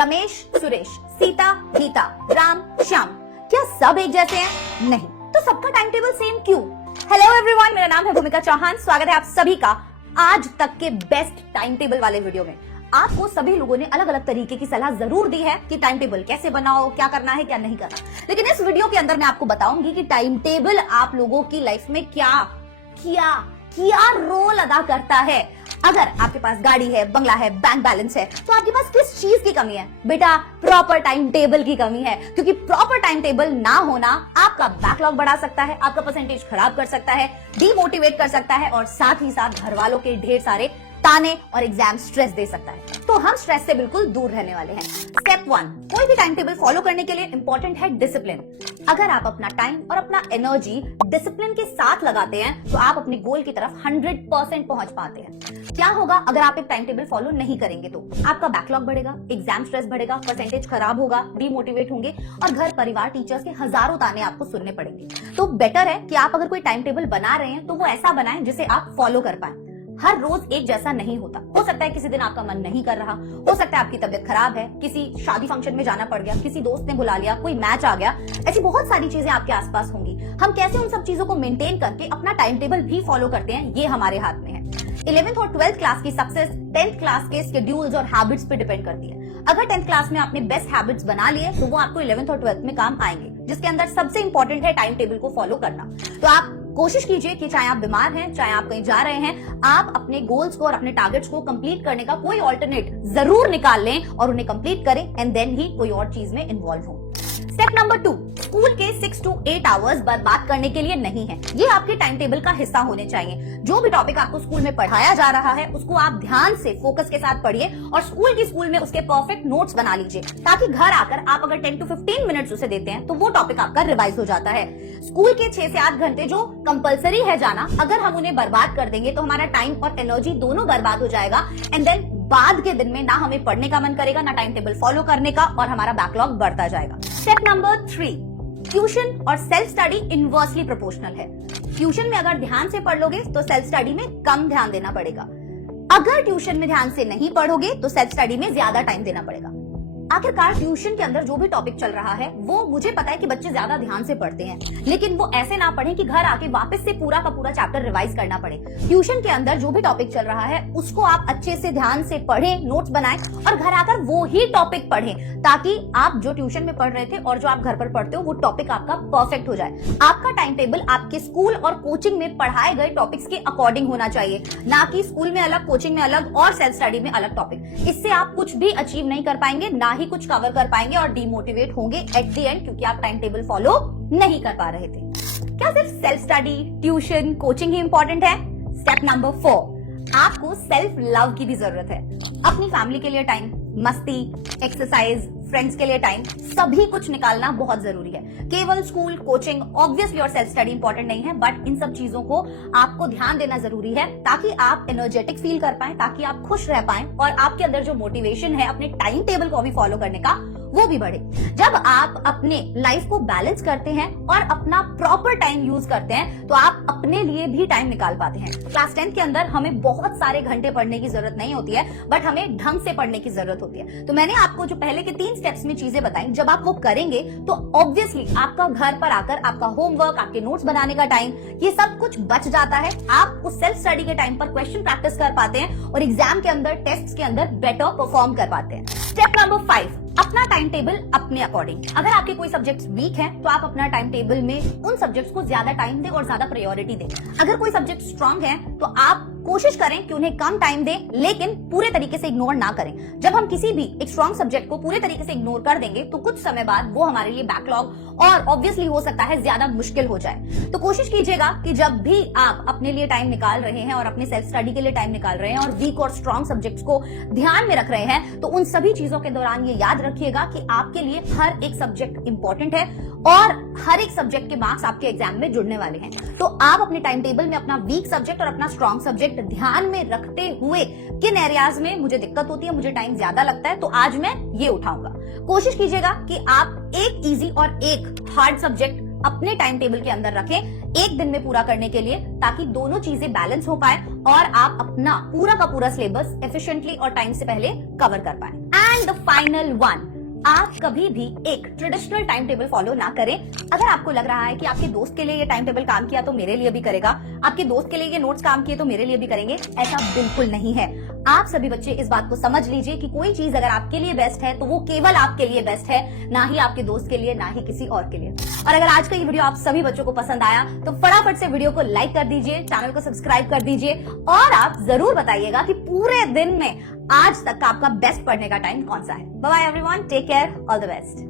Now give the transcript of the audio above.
रमेश, सुरेश, सीता, गीता, राम, श्याम, क्या सब एक जैसे हैं? नहीं, तो सबका टाइम टेबल सेम क्यों? हेलो एवरीवन, मेरा नाम है भूमिका चौहान। स्वागत है आप सभी का आज तक के बेस्ट टाइम टेबल वाले वीडियो में। आपको सभी लोगों ने अलग अलग तरीके की सलाह जरूर दी है कि टाइम टेबल कैसे बनाओ, क्या करना है, क्या नहीं करना, लेकिन इस वीडियो के अंदर मैं आपको बताऊंगी कि टाइम टेबल आप लोगों की लाइफ में क्या रोल अदा करता है। अगर आपके पास गाड़ी है, बंगला है, बैंक बैलेंस है, तो आपके पास किस चीज की कमी है? बेटा, प्रॉपर टाइम टेबल की कमी है, क्योंकि प्रॉपर टाइम टेबल ना होना आपका बैकलॉग बढ़ा सकता है, आपका परसेंटेज खराब कर सकता है, डीमोटिवेट कर सकता है और साथ ही साथ घर वालों के ढेर सारे ताने और एग्जाम स्ट्रेस दे सकता है। तो हम स्ट्रेस से बिल्कुल दूर रहने वाले हैं। स्टेप 1, कोई भी टाइम टेबल फॉलो करने के लिए इंपॉर्टेंट है डिसिप्लिन। अगर आप अपना टाइम और अपना एनर्जी डिसिप्लिन के साथ लगाते हैं तो आप अपने गोल की तरफ 100% पहुंच पाते हैं। क्या होगा अगर आप एक टाइम टेबल फॉलो नहीं करेंगे? तो आपका बैकलॉग बढ़ेगा, एग्जाम स्ट्रेस बढ़ेगा, परसेंटेज खराब होगा, डीमोटिवेट होंगे और घर परिवार टीचर्स के हजारों ताने आपको सुनने पड़ेंगे। तो बेटर है कि आप अगर कोई टाइम टेबल बना रहे हैं तो वो ऐसा बनाएं जिसे आप फॉलो कर पाए। हर रोज एक जैसा नहीं होता। हो सकता है किसी दिन आपका मन नहीं कर रहा, हो सकता है आपकी तबीयत खराब है, किसी शादी फंक्शन में जाना पड़ गया, किसी दोस्त ने बुला लिया, कोई मैच आ गया, ऐसी बहुत सारी चीजें आपके आसपास होंगी। हम कैसे उन सब चीजों को मेंटेन करके अपना टाइम टेबल भी फॉलो करते हैं, ये हमारे हाथ में है। 11th और 12th क्लास की सक्सेस 10th क्लास के स्केड्यूल्स और हैबिट्स पे डिपेंड करती है। अगर 10th क्लास में आपने बेस्ट हैबिट्स बना लिए तो वो आपको 11th और 12th में काम आएंगे, जिसके अंदर सबसे इंपॉर्टेंट है टाइम टेबल को फॉलो करना। तो आप कोशिश कीजिए कि चाहे आप बीमार हैं, चाहे आप कहीं जा रहे हैं, आप अपने गोल्स को और अपने टारगेट्स को कंप्लीट करने का कोई ऑल्टरनेट जरूर निकाल लें और उन्हें कंप्लीट करें एंड देन ही कोई और चीज में इन्वॉल्व हो। स्टेप नंबर 2, स्कूल के 6 to 8 आवर्स बर्बाद करने के लिए नहीं है। ये आपके टाइम टेबल का हिस्सा होने चाहिए। जो भी टॉपिक आपको स्कूल में पढ़ाया जा रहा है उसको आप ध्यान से फोकस के साथ पढ़िए और स्कूल में उसके परफेक्ट नोट्स बना लीजिए, ताकि घर आकर आप अगर 10 to 15 मिनट्स उसे देते हैं तो वो टॉपिक आपका रिवाइज हो जाता है। स्कूल के 6 से 8 घंटे जो कंपलसरी है जाना, अगर हम उन्हें बर्बाद कर देंगे तो हमारा टाइम और एनर्जी दोनों बर्बाद हो जाएगा एंड देन बाद के दिन में ना हमें पढ़ने का मन करेगा, ना टाइम टेबल फॉलो करने का, और हमारा बैकलॉग बढ़ता जाएगा। स्टेप नंबर 3, ट्यूशन और सेल्फ स्टडी इनवर्सली प्रोपोर्शनल है। ट्यूशन में अगर ध्यान से पढ़ लोगे तो सेल्फ स्टडी में कम ध्यान देना पड़ेगा। अगर ट्यूशन में ध्यान से नहीं पढ़ोगे तो सेल्फ स्टडी में ज्यादा टाइम देना पड़ेगा। आखिरकार ट्यूशन के अंदर जो भी टॉपिक चल रहा है वो मुझे पता है कि बच्चे ज्यादा ध्यान से पढ़ते हैं, लेकिन वो ऐसे ना पढ़ें कि घर आके वापस से पूरा का पूरा चैप्टर रिवाइज करना पड़े। ट्यूशन के अंदर जो भी टॉपिक चल रहा है उसको आप अच्छे से ध्यान से पढ़ें, नोट्स बनाएं और घर आकर वो ही टॉपिक पढ़ें, ताकि आप जो ट्यूशन में पढ़ रहे थे और जो आप घर पर पढ़ते हो वो टॉपिक आपका परफेक्ट हो जाए। आपका टाइम टेबल आपके स्कूल और कोचिंग में पढ़ाए गए टॉपिक्स के अकॉर्डिंग होना चाहिए, ना कि स्कूल में अलग, कोचिंग में अलग और सेल्फ स्टडी में अलग टॉपिक। इससे आप कुछ भी अचीव नहीं कर पाएंगे, ना ही कुछ कवर कर पाएंगे और डीमोटिवेट होंगे एट द एंड, क्योंकि आप टाइम टेबल फॉलो नहीं कर पा रहे थे। क्या सिर्फ सेल्फ स्टडी, ट्यूशन, कोचिंग ही इंपॉर्टेंट है? स्टेप नंबर 4, आपको सेल्फ लव की भी जरूरत है। अपनी फैमिली के लिए टाइम, मस्ती, एक्सरसाइज, फ्रेंड्स के लिए टाइम, सभी कुछ निकालना बहुत जरूरी है। केवल स्कूल, कोचिंग ऑब्वियसली और सेल्फ स्टडी इंपॉर्टेंट नहीं है, बट इन सब चीजों को आपको ध्यान देना जरूरी है ताकि आप एनर्जेटिक फील कर पाएं, ताकि आप खुश रह पाएं और आपके अंदर जो मोटिवेशन है अपने टाइम टेबल को भी फॉलो करने का वो भी बढ़े। जब आप अपने लाइफ को बैलेंस करते हैं और अपना प्रॉपर टाइम यूज करते हैं तो आप अपने लिए भी टाइम निकाल पाते हैं। क्लास 10 के अंदर हमें बहुत सारे घंटे पढ़ने की जरूरत नहीं होती है, बट हमें ढंग से पढ़ने की जरूरत होती है। तो मैंने आपको जो पहले के 3 स्टेप्स में चीजें बताई, जब आप वो करेंगे तो ऑब्वियसली आपका घर पर आकर आपका होमवर्क, आपके नोट्स बनाने का टाइम, ये सब कुछ बच जाता है। आप उस सेल्फ स्टडी के टाइम पर क्वेश्चन प्रैक्टिस कर पाते हैं और एग्जाम के अंदर, टेस्ट के अंदर बेटर परफॉर्म कर पाते हैं। स्टेप नंबर 5, अपना टाइम टेबल अपने अकॉर्डिंग। अगर आपके कोई सब्जेक्ट्स वीक हैं तो आप अपना टाइम टेबल में उन सब्जेक्ट्स को ज्यादा टाइम दें और ज्यादा प्रायोरिटी दें। अगर कोई सब्जेक्ट स्ट्रांग है तो आप कोशिश करें कि उन्हें कम टाइम दें, लेकिन पूरे तरीके से इग्नोर ना करें। जब हम किसी भी एक स्ट्रांग सब्जेक्ट को पूरे तरीके से इग्नोर कर देंगे तो कुछ समय बाद वो हमारे लिए बैकलॉग और ऑब्वियसली हो सकता है ज्यादा मुश्किल हो जाए। तो कोशिश कीजिएगा कि जब भी आप अपने लिए टाइम निकाल रहे हैं और अपने सेल्फ स्टडी के लिए टाइम निकाल रहे हैं और वीक और स्ट्रांग सब्जेक्ट्स को ध्यान में रख रहे हैं, तो उन सभी चीजों के दौरान ये याद रखिएगा कि आपके लिए हर एक सब्जेक्ट इंपॉर्टेंट है और हर एक सब्जेक्ट के मार्क्स आपके एग्जाम में जुड़ने वाले हैं। तो आप अपने टाइम टेबल में अपना वीक सब्जेक्ट और अपना स्ट्रांग सब्जेक्ट ध्यान में रखते हुए किन एरियाज में मुझे दिक्कत होती है, मुझे टाइम ज्यादा लगता है, तो आज मैं ये उठाऊंगा। कोशिश कीजिएगा कि आप एक इजी और एक हार्ड सब्जेक्ट अपने टाइम टेबल के अंदर रखें एक दिन में पूरा करने के लिए, ताकि दोनों चीजें बैलेंस हो पाए और आप अपना पूरा का पूरा सिलेबस एफिशिएंटली और टाइम से पहले कवर कर पाए। एंड द फाइनल वन, आप कभी भी एक ट्रेडिशनल टाइम टेबल फॉलो ना करें। अगर आपको लग रहा है कि आपके दोस्त के लिए ये टाइम टेबल काम किया तो मेरे लिए भी करेगा, आपके दोस्त के लिए ये नोट्स काम किए तो मेरे लिए भी करेंगे, ऐसा बिल्कुल नहीं है। आप सभी बच्चे इस बात को समझ लीजिए कि कोई चीज अगर आपके लिए बेस्ट है तो वो केवल आपके लिए बेस्ट है, ना ही आपके दोस्त के लिए, ना ही किसी और के लिए। और अगर आज का ये वीडियो आप सभी बच्चों को पसंद आया तो फटाफट से वीडियो को लाइक कर दीजिए, चैनल को सब्सक्राइब कर दीजिए और आप जरूर बताइएगा कि पूरे दिन में आज तक का आपका बेस्ट पढ़ने का टाइम कौन सा है। Bye bye everyone, take care, all the best.